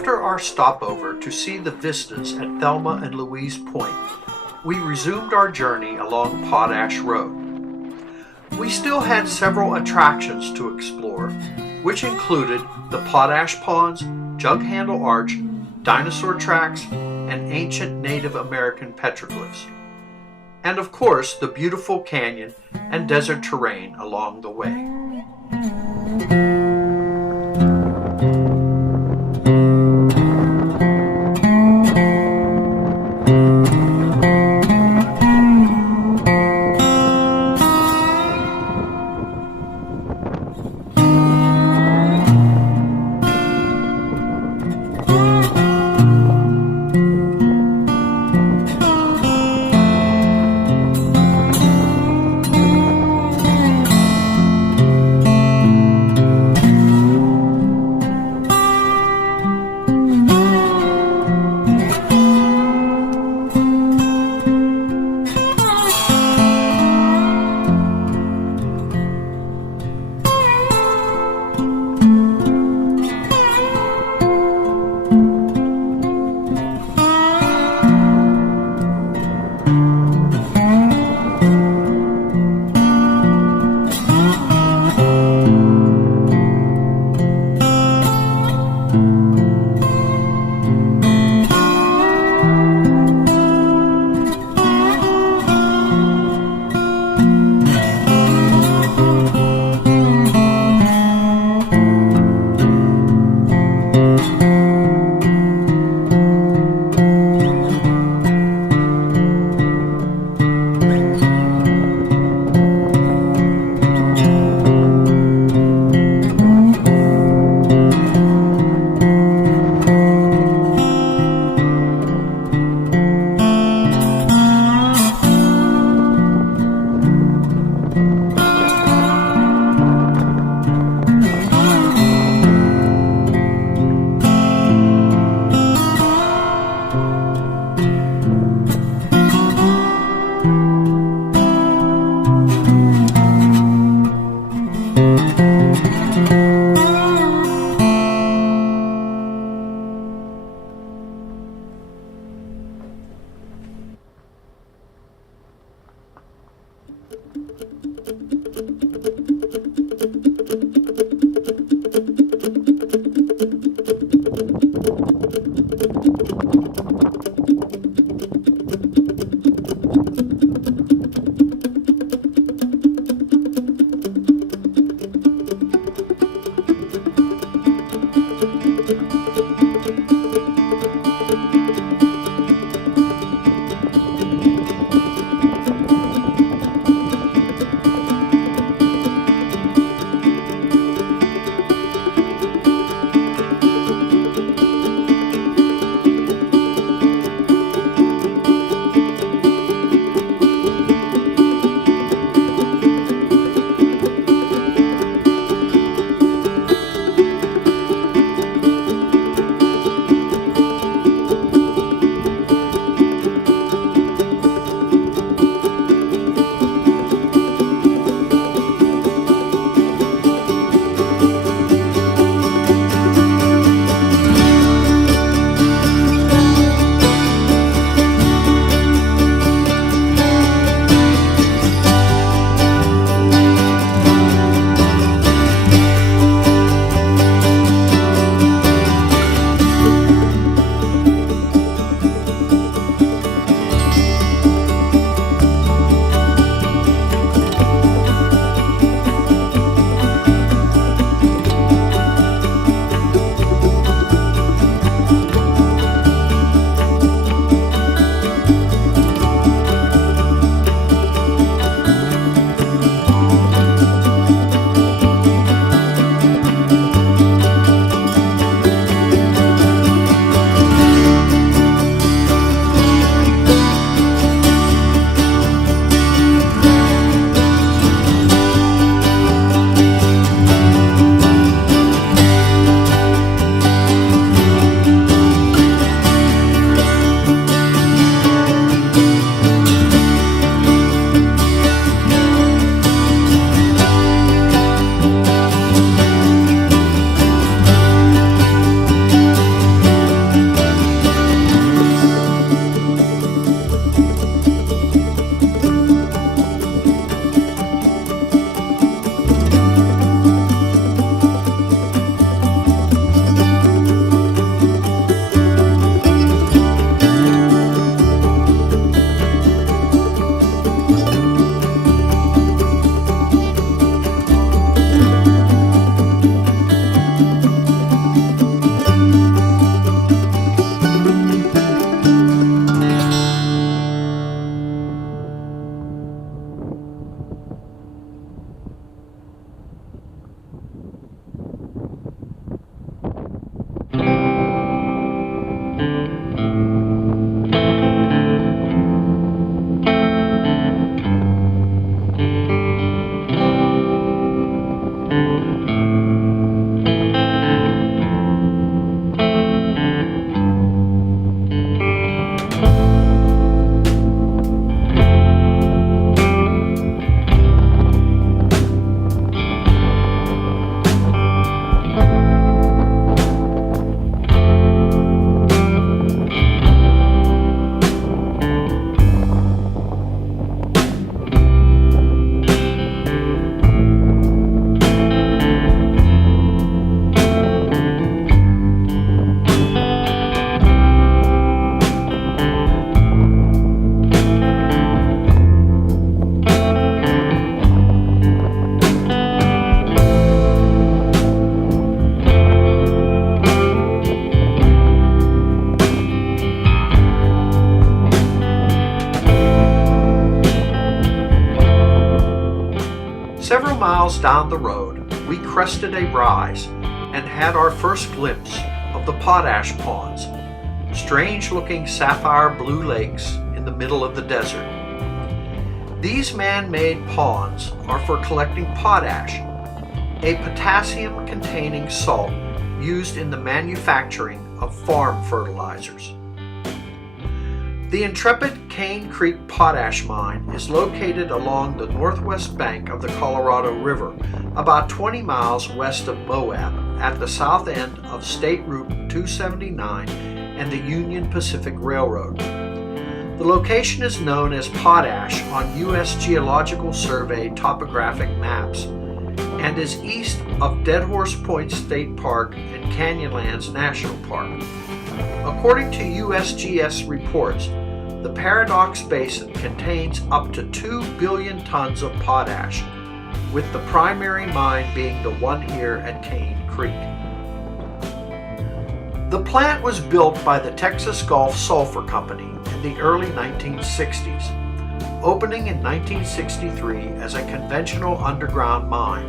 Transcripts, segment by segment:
After our stopover to see the vistas at Thelma and Louise Point, we resumed our journey along Potash Road. We still had several attractions to explore, which included the Potash Ponds, Jug Handle Arch, dinosaur tracks, and ancient Native American petroglyphs. And of course, the beautiful canyon and desert terrain along the way. Several miles down the road, we crested a rise and had our first glimpse of the potash ponds, strange-looking sapphire blue lakes in the middle of the desert. These man-made ponds are for collecting potash, a potassium-containing salt used in the manufacturing of farm fertilizers. The Intrepid Cane Creek Potash Mine is located along the northwest bank of the Colorado River, about 20 miles west of Moab, at the south end of State Route 279 and the Union Pacific Railroad. The location is known as Potash on U.S. Geological Survey topographic maps and is east of Dead Horse Point State Park and Canyonlands National Park. According to USGS reports, the Paradox Basin contains up to 2 billion tons of potash, with the primary mine being the one here at Cane Creek. The plant was built by the Texas Gulf Sulphur Company in the early 1960s, opening in 1963 as a conventional underground mine.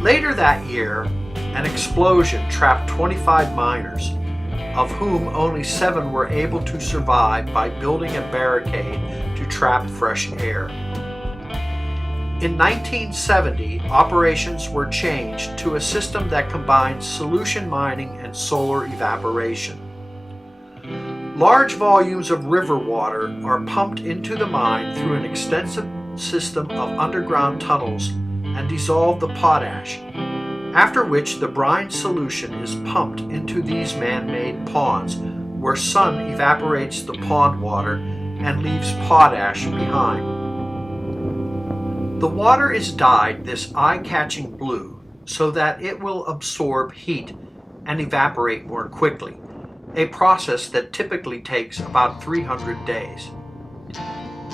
Later that year, an explosion trapped 25 miners, of whom only 7 were able to survive by building a barricade to trap fresh air. In 1970, operations were changed to a system that combined solution mining and solar evaporation. Large volumes of river water are pumped into the mine through an extensive system of underground tunnels and dissolve the potash, after which the brine solution is pumped into these man-made ponds, where sun evaporates the pond water and leaves potash behind. The water is dyed this eye-catching blue so that it will absorb heat and evaporate more quickly, a process that typically takes about 300 days.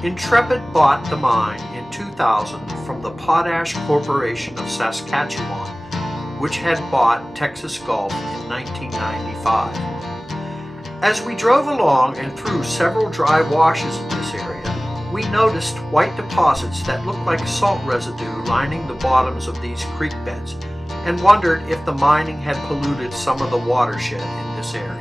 Intrepid bought the mine in 2000 from the Potash Corporation of Saskatchewan, which had bought Texas Gulf in 1995. As we drove along and through several dry washes in this area, we noticed white deposits that looked like salt residue lining the bottoms of these creek beds, and wondered if the mining had polluted some of the watershed in this area.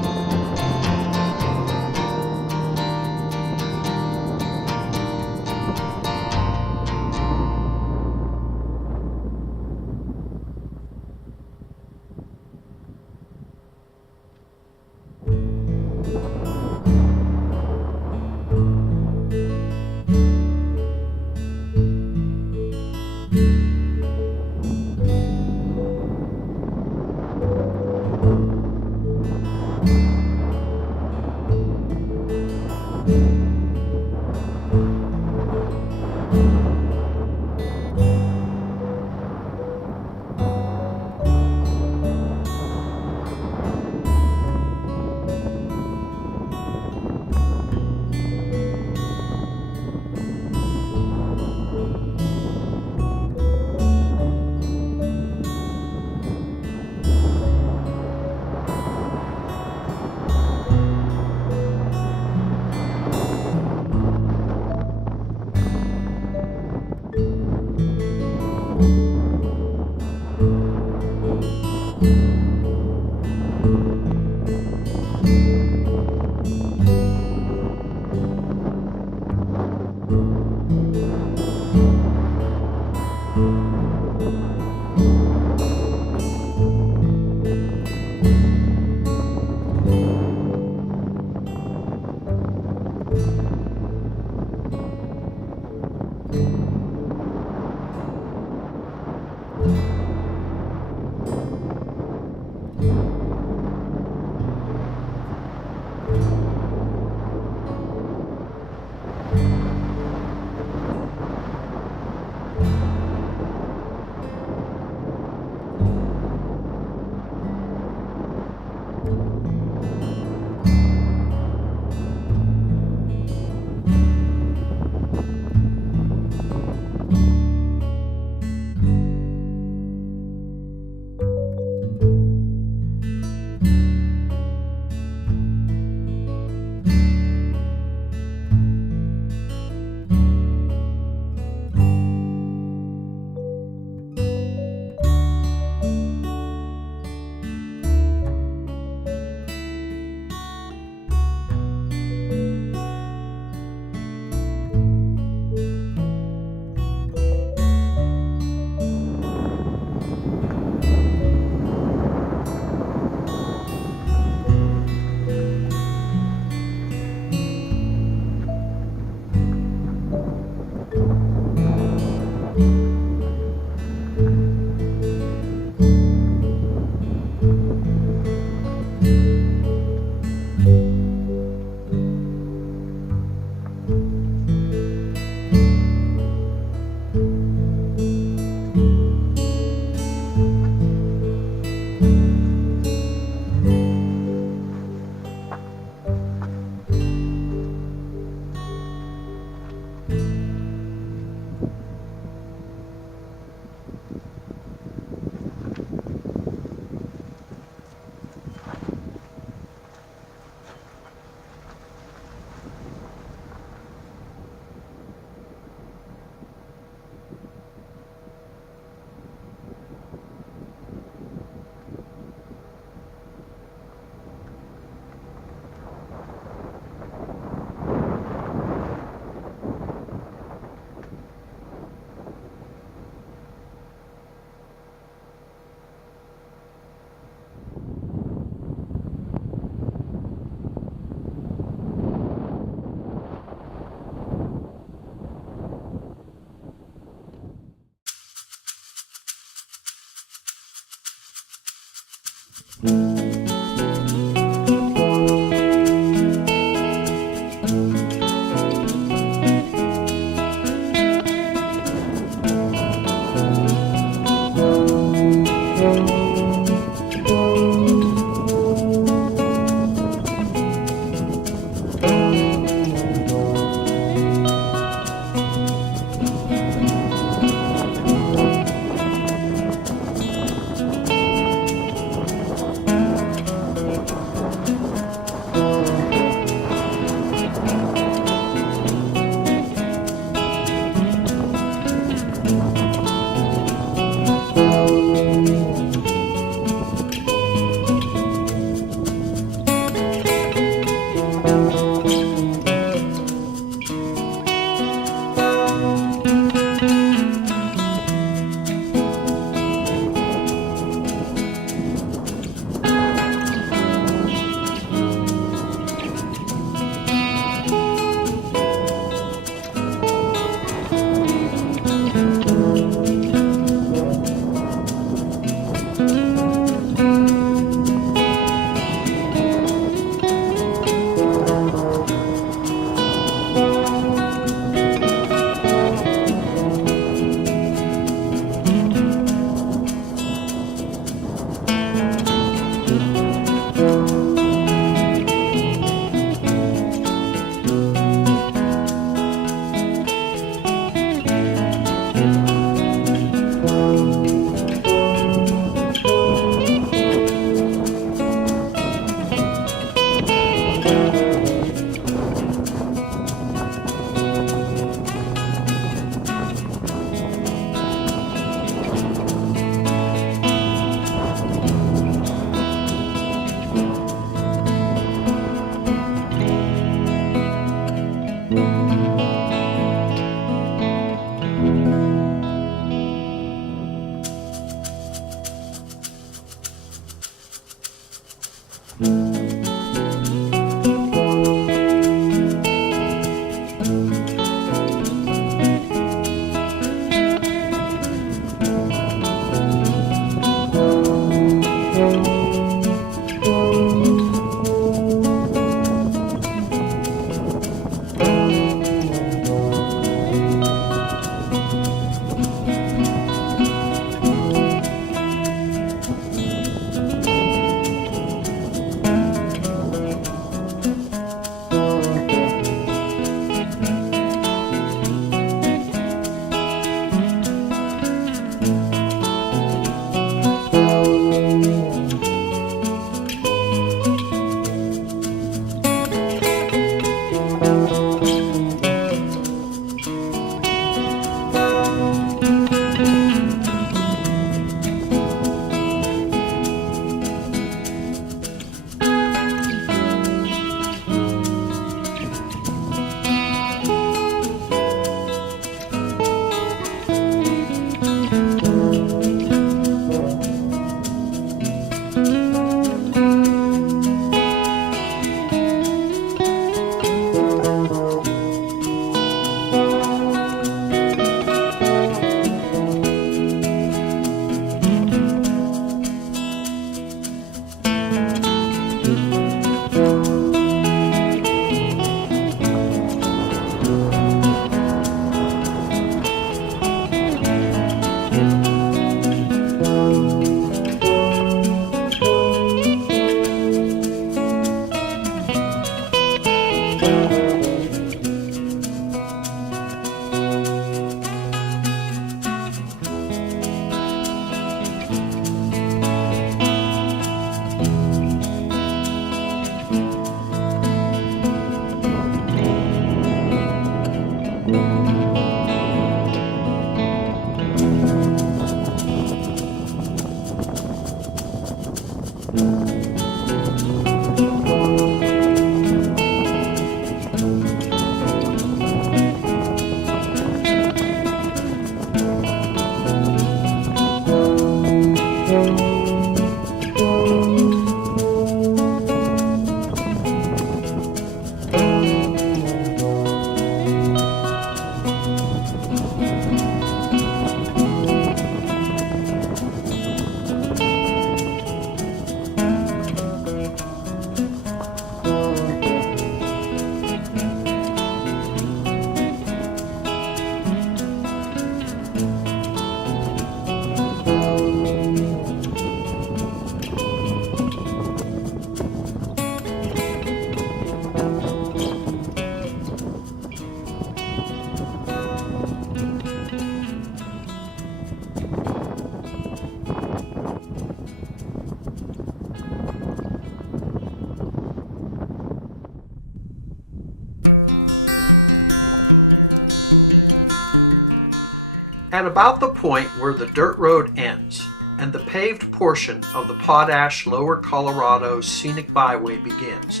about the point where the dirt road ends and the paved portion of the Potash Lower Colorado Scenic Byway begins,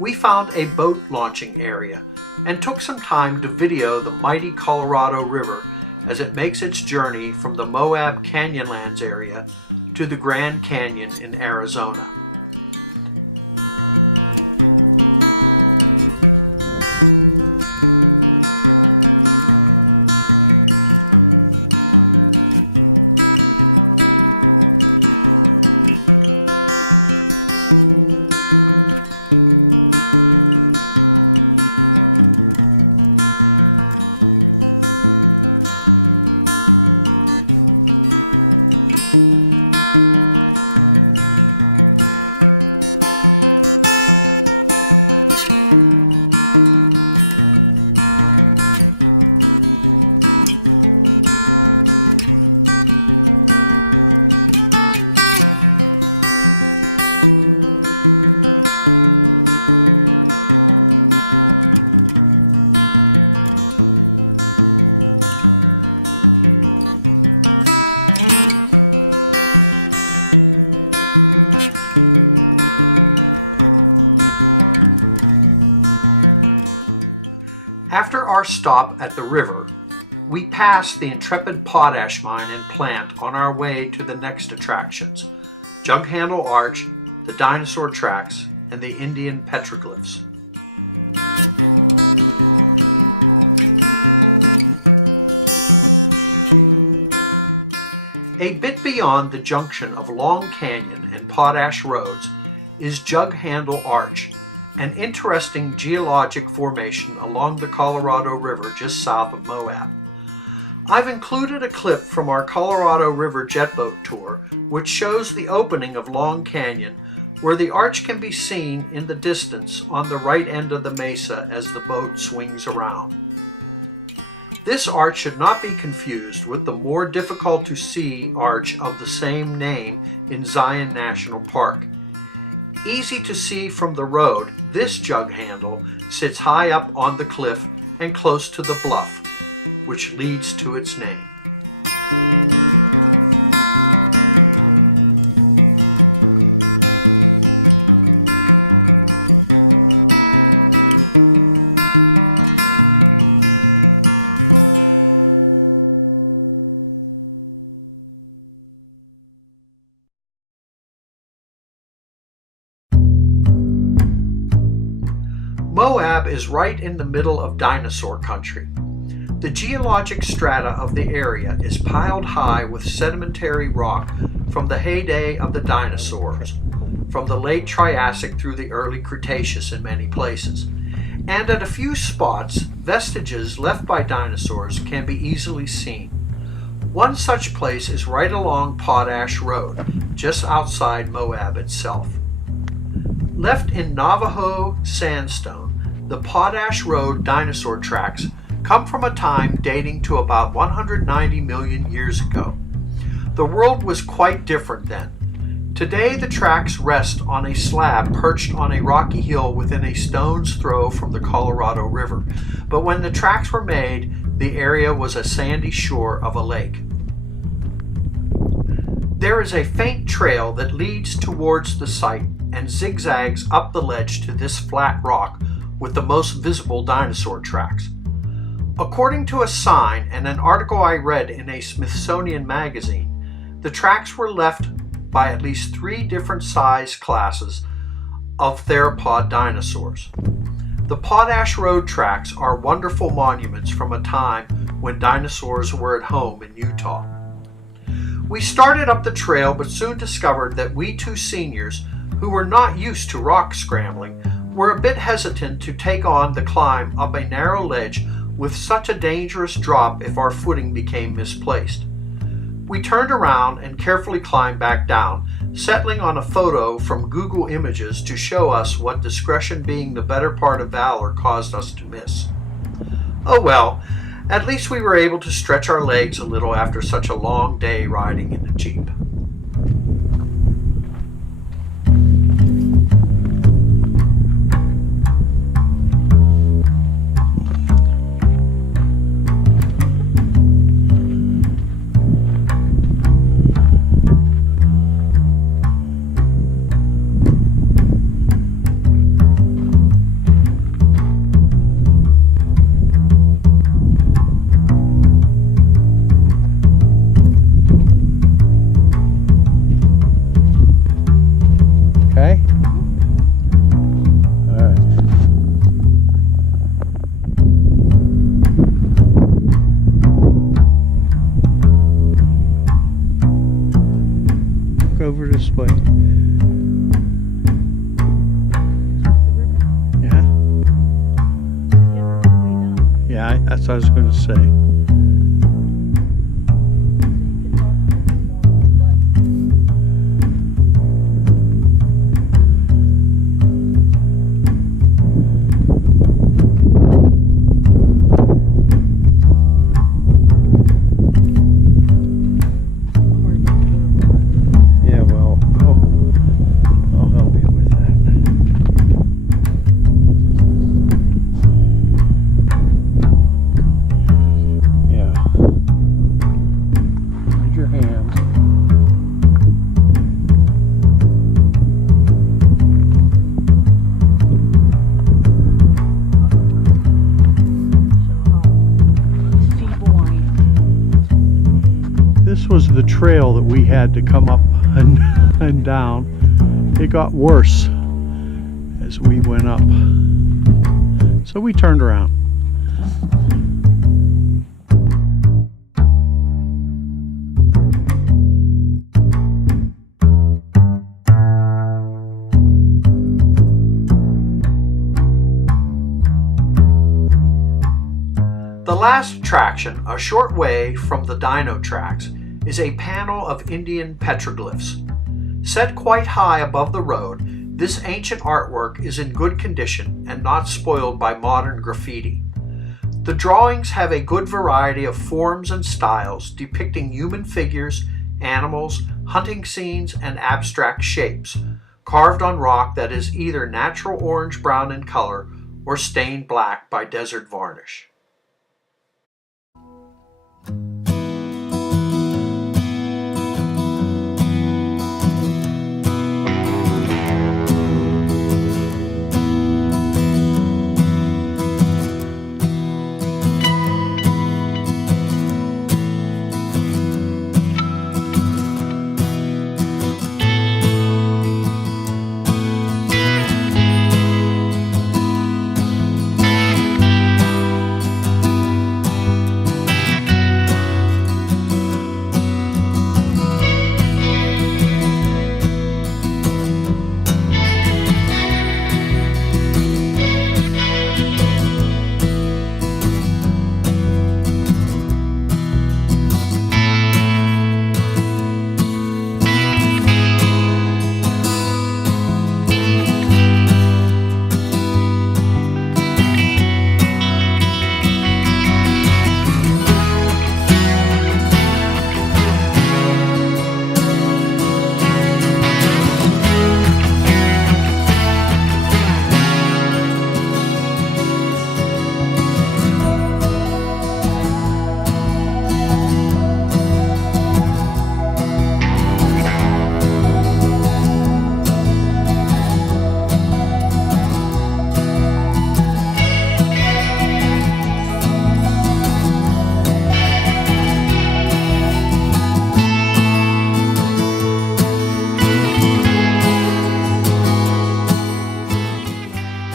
we found a boat launching area and took some time to video the mighty Colorado River as it makes its journey from the Moab Canyonlands area to the Grand Canyon in Arizona. After our stop at the river, we passed the intrepid potash mine and plant on our way to the next attractions: Jug Handle Arch, the dinosaur tracks, and the Indian petroglyphs. A bit beyond the junction of Long Canyon and Potash Roads is Jug Handle Arch, an interesting geologic formation along the Colorado River just south of Moab. I've included a clip from our Colorado River jet boat tour which shows the opening of Long Canyon, where the arch can be seen in the distance on the right end of the mesa as the boat swings around. This arch should not be confused with the more difficult to see arch of the same name in Zion National Park. Easy to see from the road, this jug handle sits high up on the cliff and close to the bluff, which leads to its name. Moab is right in the middle of dinosaur country. The geologic strata of the area is piled high with sedimentary rock from the heyday of the dinosaurs, from the late Triassic through the early Cretaceous in many places. And at a few spots, vestiges left by dinosaurs can be easily seen. One such place is right along Potash Road, just outside Moab itself. Left in Navajo sandstone, the Potash Road dinosaur tracks come from a time dating to about 190 million years ago. The world was quite different then. Today the tracks rest on a slab perched on a rocky hill within a stone's throw from the Colorado River, but when the tracks were made, the area was a sandy shore of a lake. There is a faint trail that leads towards the site and zigzags up the ledge to this flat rock with the most visible dinosaur tracks. According to a sign and an article I read in a Smithsonian magazine, the tracks were left by at least 3 different size classes of theropod dinosaurs. The Potash Road tracks are wonderful monuments from a time when dinosaurs were at home in Utah. We started up the trail but soon discovered that we 2 seniors, who were not used to rock scrambling, were a bit hesitant to take on the climb up a narrow ledge with such a dangerous drop if our footing became misplaced. We turned around and carefully climbed back down, settling on a photo from Google Images to show us what discretion being the better part of valor caused us to miss. Oh well, at least we were able to stretch our legs a little after such a long day riding in the Jeep. over this way. Yeah. Yeah, that's what I was going to say. The trail that we had to come up and down, it got worse as we went up, so we turned around. The last attraction, a short way from the dino tracks, is a panel of Indian petroglyphs. Set quite high above the road, this ancient artwork is in good condition and not spoiled by modern graffiti. The drawings have a good variety of forms and styles depicting human figures, animals, hunting scenes, and abstract shapes, carved on rock that is either natural orange-brown in color or stained black by desert varnish.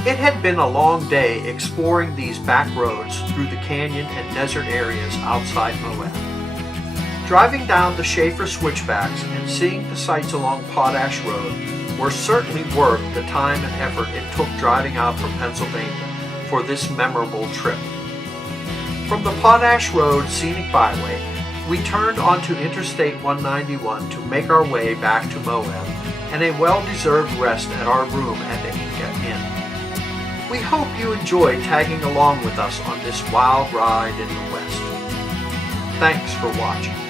It had been a long day exploring these back roads through the canyon and desert areas outside Moab. Driving down the Schaefer switchbacks and seeing the sights along Potash Road were certainly worth the time and effort it took driving out from Pennsylvania for this memorable trip. From the Potash Road scenic byway, we turned onto Interstate 191 to make our way back to Moab and a well-deserved rest at our room at the Inca Inn. We hope you enjoy tagging along with us on this wild ride in the West. Thanks for watching.